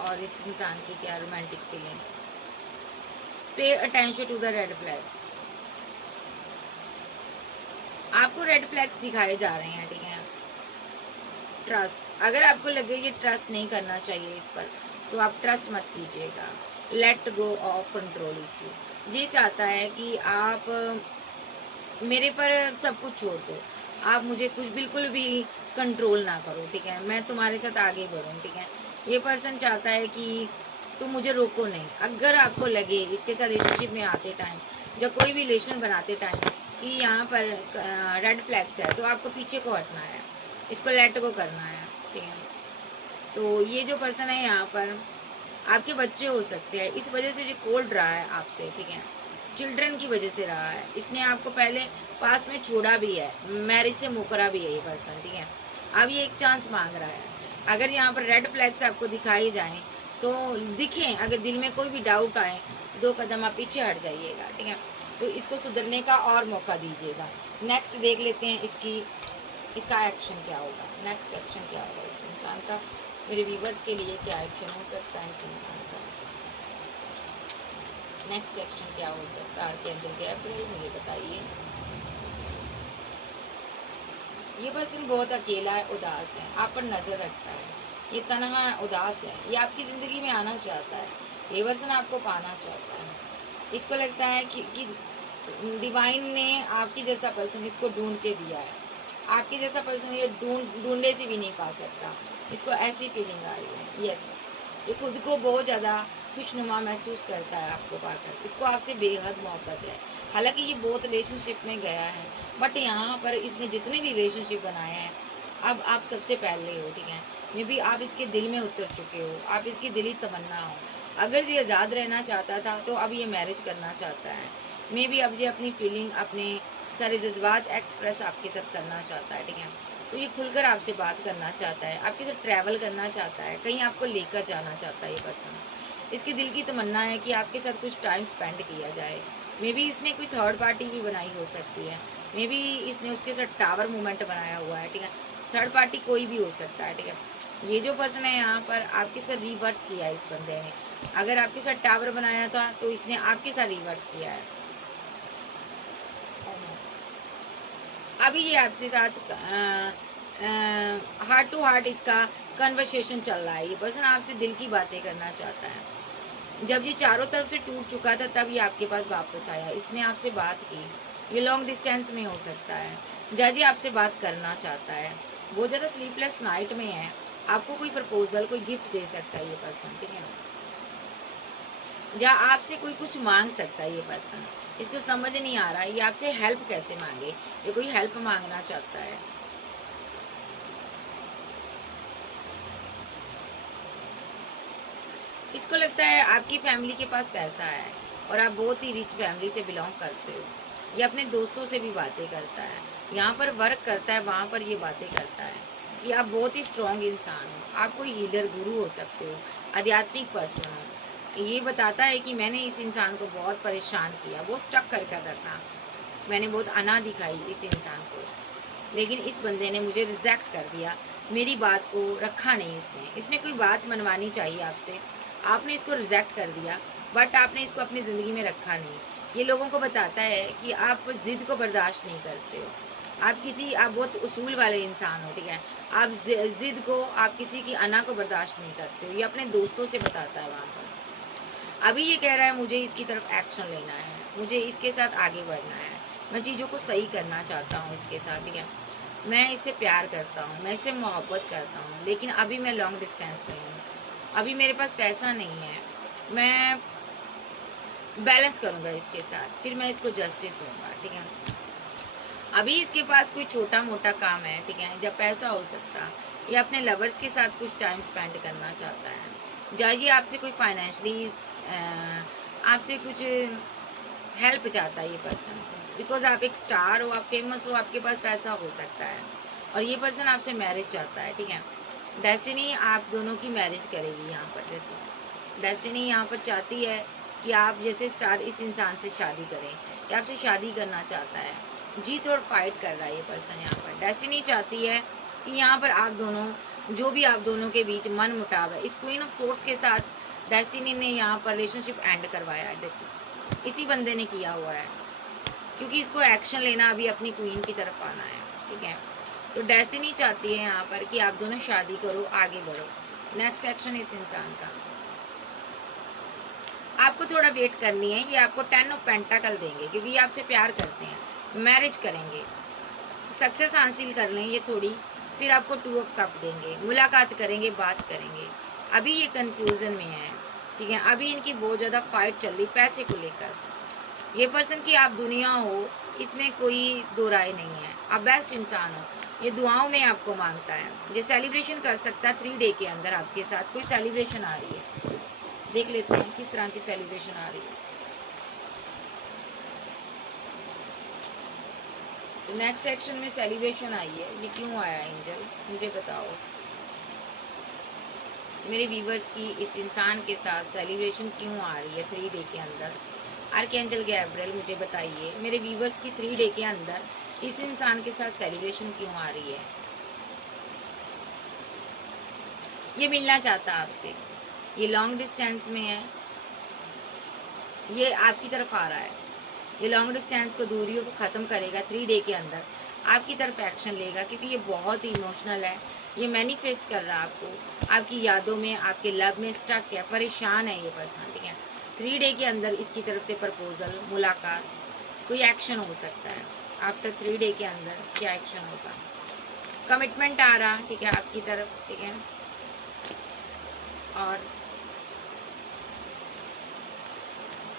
और इस इंसान की क्या romantic feeling. Pay attention to the red flags. आपको रेड फ्लैग्स दिखाए जा रहे हैं, ठीक है। ट्रस्ट, अगर आपको लगे ये ट्रस्ट नहीं करना चाहिए इस पर, तो आप ट्रस्ट मत कीजिएगा। Let go of control issue. ये चाहता है कि आप मेरे पर सब कुछ छोड़ दो, आप मुझे कुछ बिल्कुल भी कंट्रोल ना करो, ठीक है। मैं तुम्हारे साथ आगे बढ़ूं, ठीक है। ये पर्सन चाहता है कि तुम मुझे रोको नहीं। अगर आपको लगे इसके साथ रिलेशनशिप में आते टाइम या कोई भी रिलेशन बनाते टाइम कि यहाँ पर रेड फ्लैग्स है, तो आपको पीछे को हटना है, इसको लेट गो करना है, ठीक है। तो ये जो पर्सन है यहाँ पर आपके बच्चे हो सकते हैं, इस वजह से जो कोल्ड रहा है आपसे, ठीक है। चिल्ड्रन की वजह से रहा है। इसने आपको पहले पास्ट में छोड़ा भी है, मैरिज से मुकरा भी है ये पर्सन, ठीक है। अब ये एक चांस मांग रहा है। अगर यहाँ पर रेड फ्लैग्स आपको दिखाई जाए तो दिखें, अगर दिल में कोई भी डाउट आए, 2 कदम आप पीछे हट जाइएगा, ठीक है। तो इसको सुधरने का और मौका दीजिएगा। नेक्स्ट देख लेते हैं इसका एक्शन क्या होगा। नेक्स्ट एक्शन क्या होगा इस इंसान का, मेरे व्यूवर्स के लिए क्या एक्शन हो सकता है इस इंसान का। नेक्स्ट एक्शन क्या हो सकता है आर्कएंजल गैब्रियल, मुझे बताइए। ये पर्सन बहुत अकेला है, उदास है, आप पर नजर रखता है, ये तनहा है, उदास है, ये आपकी जिंदगी में आना चाहता है। ये पर्सन आपको पाना चाहता है। इसको लगता है कि डिवाइन ने आपकी जैसा पर्सन इसको ढूंढ के दिया है। आपके जैसा पर्सन ये ढूंढने से भी नहीं पा सकता। इसको ऐसी फीलिंग आ रही है। यस, ये खुद को बहुत ज्यादा खुशनुमा महसूस करता है आपको पाकर। इसको आपसे बेहद मोहब्बत है। हालांकि ये बहुत रिलेशनशिप में गया है, बट यहाँ पर इसने जितने भी रिलेशनशिप बनाए हैं, अब आप सबसे पहले हो, ठीक है। मे बी आप इसके दिल में उतर चुके हो, आप इसकी दिली तमन्ना हो। अगर ये आज़ाद रहना चाहता था तो अब ये मैरिज करना चाहता है। मे बी अब ये अपनी फीलिंग, अपने सारे जज्बात एक्सप्रेस आपके साथ करना चाहता है, ठीक है। तो ये खुलकर आपसे बात करना चाहता है, आपके साथ ट्रैवल करना चाहता है, कहीं आपको लेकर जाना चाहता है ये पर्सन। इसके दिल की तमन्ना है कि आपके साथ कुछ टाइम स्पेंड किया जाए। मे बी इसने कोई थर्ड पार्टी भी बनाई हो सकती है, मे बी इसने उसके साथ टावर मूवमेंट बनाया हुआ है, ठीक है। थर्ड पार्टी कोई भी हो सकता है, ठीक है। ये जो पर्सन है यहाँ पर आपके साथ रिवर्ट किया है इस बंदे ने। अगर आपके साथ टावर बनाया था तो इसने आपके साथ रिवर्ट किया है। अभी ये आपसे साथ हार्ट टू हार्ट इसका कन्वर्सेशन चल रहा है। ये पर्सन आपसे दिल की बातें करना चाहता है। जब ये चारों तरफ से टूट चुका था तब ये आपके पास वापस आया, इसने आपसे बात की। ये लॉन्ग डिस्टेंस में हो सकता है। जज आपसे बात करना चाहता है, बहुत ज्यादा स्लीपलेस नाइट में है। आपको कोई प्रपोजल, कोई गिफ्ट दे सकता है ये पर्सन, ठीक है। जहाँ आपसे कोई कुछ मांग सकता है ये पर्सन, इसको समझ नहीं आ रहा है ये आपसे हेल्प कैसे मांगे। ये कोई हेल्प मांगना चाहता है। इसको लगता है आपकी फैमिली के पास पैसा है और आप बहुत ही रिच फैमिली से बिलोंग करते हो। ये अपने दोस्तों से भी बातें करता है, यहाँ पर वर्क करता है, वहां पर ये बातें करता है कि आप बहुत ही स्ट्रांग इंसान हो, आप कोई हीलर गुरु हो सकते हो, आध्यात्मिक पर्सन हो। ये बताता है कि मैंने इस इंसान को बहुत परेशान किया, बहुत स्टक कर कर रखा, मैंने बहुत अना दिखाई इस इंसान को, लेकिन इस बंदे ने मुझे रिजेक्ट कर दिया, मेरी बात को रखा नहीं इसने कोई बात मनवानी चाहिए आपसे, आपने इसको रिजेक्ट कर दिया, बट आपने इसको अपनी जिंदगी में रखा नहीं। ये लोगों को बताता है कि आप जिद को बर्दाश्त नहीं करते हो, आप बहुत उसूल वाले इंसान हो, ठीक है। आप जिद को, आप किसी की अना को बर्दाश्त नहीं करते हो। ये अपने दोस्तों से बताता है वहां पर। अभी ये कह रहा है मुझे इसकी तरफ एक्शन लेना है, मुझे इसके साथ आगे बढ़ना है, मैं चीजों को सही करना चाहता हूँ इसके साथ, ठीक है। मैं इससे प्यार करता हूँ, मैं इससे मोहब्बत करता हूँ, लेकिन अभी मैं लॉन्ग डिस्टेंस में हूँ, अभी मेरे पास पैसा नहीं है, मैं बैलेंस करूंगा इसके साथ, फिर मैं इसको जस्टिस दूंगा, ठीक है। अभी इसके पास कोई छोटा मोटा काम है, ठीक है, जब पैसा हो सकता। ये अपने लवर्स के साथ कुछ टाइम स्पेंड करना चाहता है। जाइए आपसे कोई फाइनेंशियली आपसे कुछ हेल्प चाहता है ये पर्सन, बिकॉज आप एक स्टार हो, आप फेमस हो, आपके पास पैसा हो सकता है, और ये पर्सन आपसे मैरिज चाहता है, ठीक है। डेस्टिनी आप दोनों की मैरिज करेगी यहाँ पर, देखो डेस्टिनी यहाँ पर चाहती है कि आप जैसे स्टार इस इंसान से शादी करें, या आपसे शादी करना चाहता है। जीत और फाइट कर रहा है ये पर्सन यहाँ पर। डेस्टिनी चाहती है कि यहाँ पर आप दोनों, जो भी आप दोनों के बीच मन मुटाव है, इस क्वीन ऑफ सोर्स के साथ डेस्टिनी ने यहाँ पर रिलेशनशिप एंड करवाया है, देखो इसी बंदे ने किया हुआ है, क्योंकि इसको एक्शन लेना, अभी अपनी क्वीन की तरफ आना है, ठीक है। तो डेस्टिनी चाहती है यहाँ पर कि आप दोनों शादी करो, आगे बढ़ो। नेक्स्ट एक्शन इस इंसान का, आपको थोड़ा वेट करनी है। ये आपको 10 ऑफ पेंटाकल देंगे, क्योंकि ये आपसे प्यार करते हैं, मैरिज करेंगे, सक्सेस हासिल कर लें ये थोड़ी, फिर आपको 2 ऑफ कप देंगे, मुलाकात करेंगे, बात करेंगे। अभी ये कंफ्यूजन में है, ठीक है। अभी इनकी बहुत ज्यादा फाइट चल रही पैसे को लेकर। ये पर्सन की आप दुनिया हो, इसमें कोई दो राय नहीं है, आप बेस्ट इंसान हो, ये दुआओं में आपको मांगता है। ये सेलिब्रेशन कर सकता है 3 डे के अंदर, आपके साथ कोई सेलिब्रेशन आ रही है, देख लेते हैं किस तरह की सेलिब्रेशन आ रही है। तो नेक्स्ट एक्शन में सेलिब्रेशन आई है, ये क्यों आया एंजल, मुझे बताओ। मेरे व्यूवर्स की इस इंसान के साथ सेलिब्रेशन क्यों आ रही है 3 डे के अंदर। आर्कएंजल गैब्रियल मुझे बताइए, मेरे व्यूवर्स की 3 डे के अंदर इस इंसान के साथ सेलिब्रेशन क्यों आ रही है। ये मिलना चाहता है आपसे, ये लॉन्ग डिस्टेंस में है, ये आपकी तरफ आ रहा है, ये लॉन्ग डिस्टेंस को, दूरियों को खत्म करेगा 3 डे के अंदर, आपकी तरफ एक्शन लेगा, क्योंकि ये बहुत ही इमोशनल है। ये मैनिफेस्ट कर रहा है आपको, आपकी यादों में, आपके लव में स्टक है, परेशान है ये पर्सन, ठीक है। 3 डे के अंदर इसकी तरफ से प्रपोजल, मुलाकात, कोई एक्शन हो सकता है। आफ्टर 3 डे के अंदर क्या एक्शन होगा, कमिटमेंट आ रहा, ठीक है, आपकी तरफ, ठीक है। और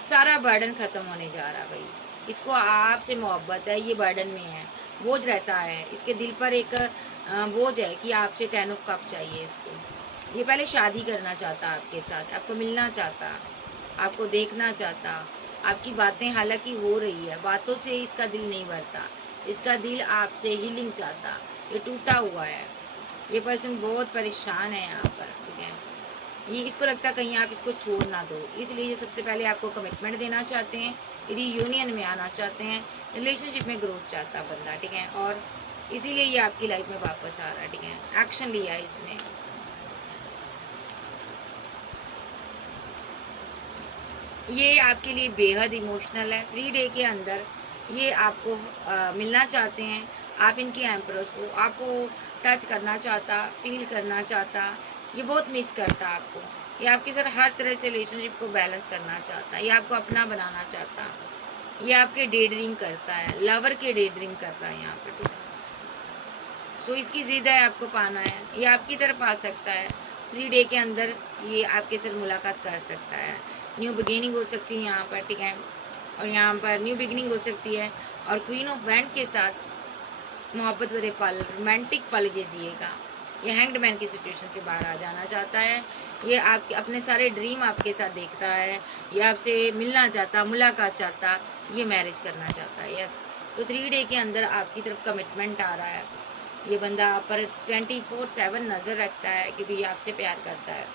सारा बर्डन खत्म होने जा रहा भाई, इसको आपसे मोहब्बत है, ये बर्डन में है, बोझ रहता है इसके दिल पर, एक बोझ है कि आपसे 10 ऑफ कप चाहिए इसको। ये पहले शादी करना चाहता आपके साथ, आपको मिलना चाहता, आपको देखना चाहता, आपकी बातें हालांकि हो रही है, बातों से इसका दिल नहीं भरता, इसका दिल आपसे हीलिंग चाहता, ये टूटा हुआ है, ये पर्सन बहुत परेशान है यहाँ पर, ठीक है। ये इसको लगता है कहीं आप इसको छोड़ ना दो, इसलिए ये सबसे पहले आपको कमिटमेंट देना चाहते हैं, रीयूनियन में आना चाहते हैं, रिलेशनशिप में ग्रोथ चाहता बंदा, ठीक है। और इसीलिए ये आपकी लाइफ में वापस आ रहा है, ठीक है। एक्शन लिया है इसने। ये आपके लिए बेहद इमोशनल है। 3 डे के अंदर ये आपको मिलना चाहते हैं। आप इनकी एम्प्रेस हो, आपको टच करना चाहता, फील करना चाहता, ये बहुत मिस करता आपको। ये आपके साथ हर तरह से रिलेशनशिप को बैलेंस करना चाहता, ये आपको अपना बनाना चाहता, ये आपके डे ड्रीम करता है, लवर के डे ड्रीम करता है यहाँ पे, ठीक है। सो इसकी जिद है आपको पाना है, ये आपकी तरफ आ सकता है। 3 डे के अंदर ये आपके साथ मुलाकात कर सकता है। न्यू बिगिनिंग हो सकती है यहाँ पर, ठीक है। और यहाँ पर न्यू बिगिनिंग हो सकती है। और क्वीन ऑफ वैंड के साथ मोहब्बत भरे पल, रोमांटिक पल ये जिएगा। ये हैंग्ड मैन की सिचुएशन से बाहर आ जाना चाहता है। ये आपके अपने सारे ड्रीम आपके साथ देखता है, ये आपसे मिलना चाहता, मुलाकात चाहता, ये मैरिज करना चाहता है, यस। तो 3 डे के अंदर आपकी तरफ कमिटमेंट आ रहा है। ये बंदा आप पर 24/7 नजर रखता है कि भी आपसे प्यार करता है।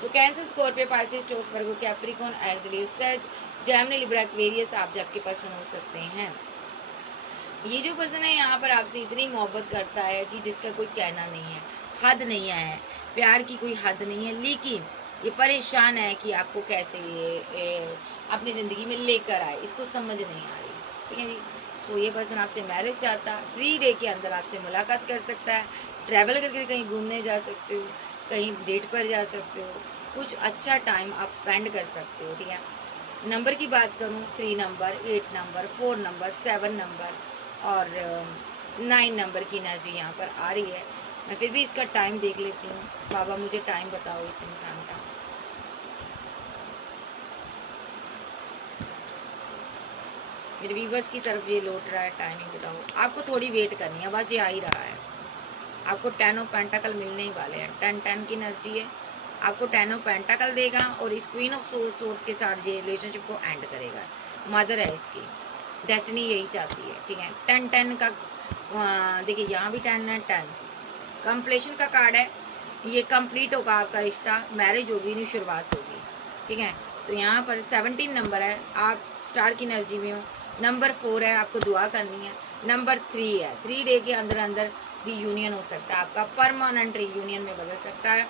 सो कैंसर, स्कॉर्पियो, पाइसेस, टॉरस, वर्गो, कैप्रिकॉर्न, एरीज, लियो, सैज, जेमिनी, लिब्रा, एक्वेरियस आप आपके पर्सन हो सकते हैं। ये जो पर्सन है यहाँ पर आपसे इतनी मोहब्बत करता है कि जिसका कोई कहना नहीं है, हद नहीं है, प्यार की कोई हद नहीं है, लेकिन ये परेशान है कि आपको कैसे अपनी जिंदगी में लेकर आए, इसको समझ नहीं आ रही, ठीक है जी। सो ये पर्सन आपसे मैरिज चाहता, 3 डे के अंदर आपसे मुलाकात कर सकता है, ट्रैवल करके कहीं घूमने जा सकते हो, कहीं डेट पर जा सकते हो, कुछ अच्छा टाइम आप स्पेंड कर सकते हो, ठीक है। नंबर की बात करूँ, 3 नंबर, 8 नंबर, 4 नंबर, 7 नंबर और 9 नंबर की एनर्जी यहाँ पर आ रही है। मैं फिर भी इसका टाइम देख लेती हूँ। बाबा मुझे टाइम बताओ इस इंसान का। मेरे व्यूवर्स की तरफ ये लौट रहा है, टाइमिंग बताओ। आपको थोड़ी वेट करनी है, बस ये आ ही रहा है। आपको 10 ऑफ पेंटाकल मिलने ही वाले हैं। 10 की एनर्जी है, आपको 10 ऑफ पेंटाकल देगा और इस क्वीन ऑफ सोर्स के साथ ये रिलेशनशिप को एंड करेगा। मदर है इसकी, डेस्टिनी यही चाहती है, ठीक है। 10 का देखिए यहाँ भी 10 है, 10 कंप्लीशन का कार्ड है। ये कंप्लीट होगा आपका रिश्ता, मैरिज होगी, न्यू शुरुआत होगी, ठीक है। तो यहाँ पर 17 नंबर है, आप स्टार की एनर्जी में हो। नंबर 4 है, आपको दुआ करनी है। नंबर 3 है, 3 डे के अंदर अंदर रीयूनियन हो सकता है, आपका परमानेंट रीयूनियन में बदल सकता है।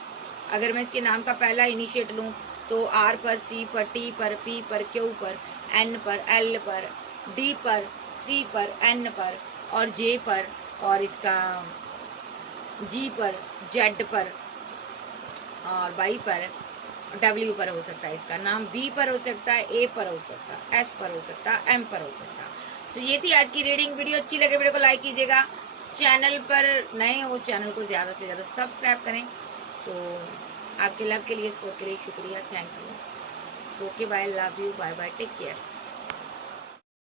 अगर मैं इसके नाम का पहला इनिशिएट लूँ तो R पर, C पर, T पर, P पर, Q पर, N पर, L पर, D पर, C पर, N पर और J पर, और इसका G पर, Z पर और Y पर, W पर हो सकता है इसका नाम, B पर हो सकता है, A पर हो सकता है, S पर हो सकता है, M पर हो सकता है। तो ये थी आज की रीडिंग। वीडियो अच्छी लगे वीडियो को लाइक कीजिएगा, चैनल पर नए हो चैनल को ज़्यादा से ज़्यादा सब्सक्राइब करें। सो आपके लव के लिए, सपोर्ट के लिए शुक्रिया, thank you. So okay, bye, love you, bye bye, take care.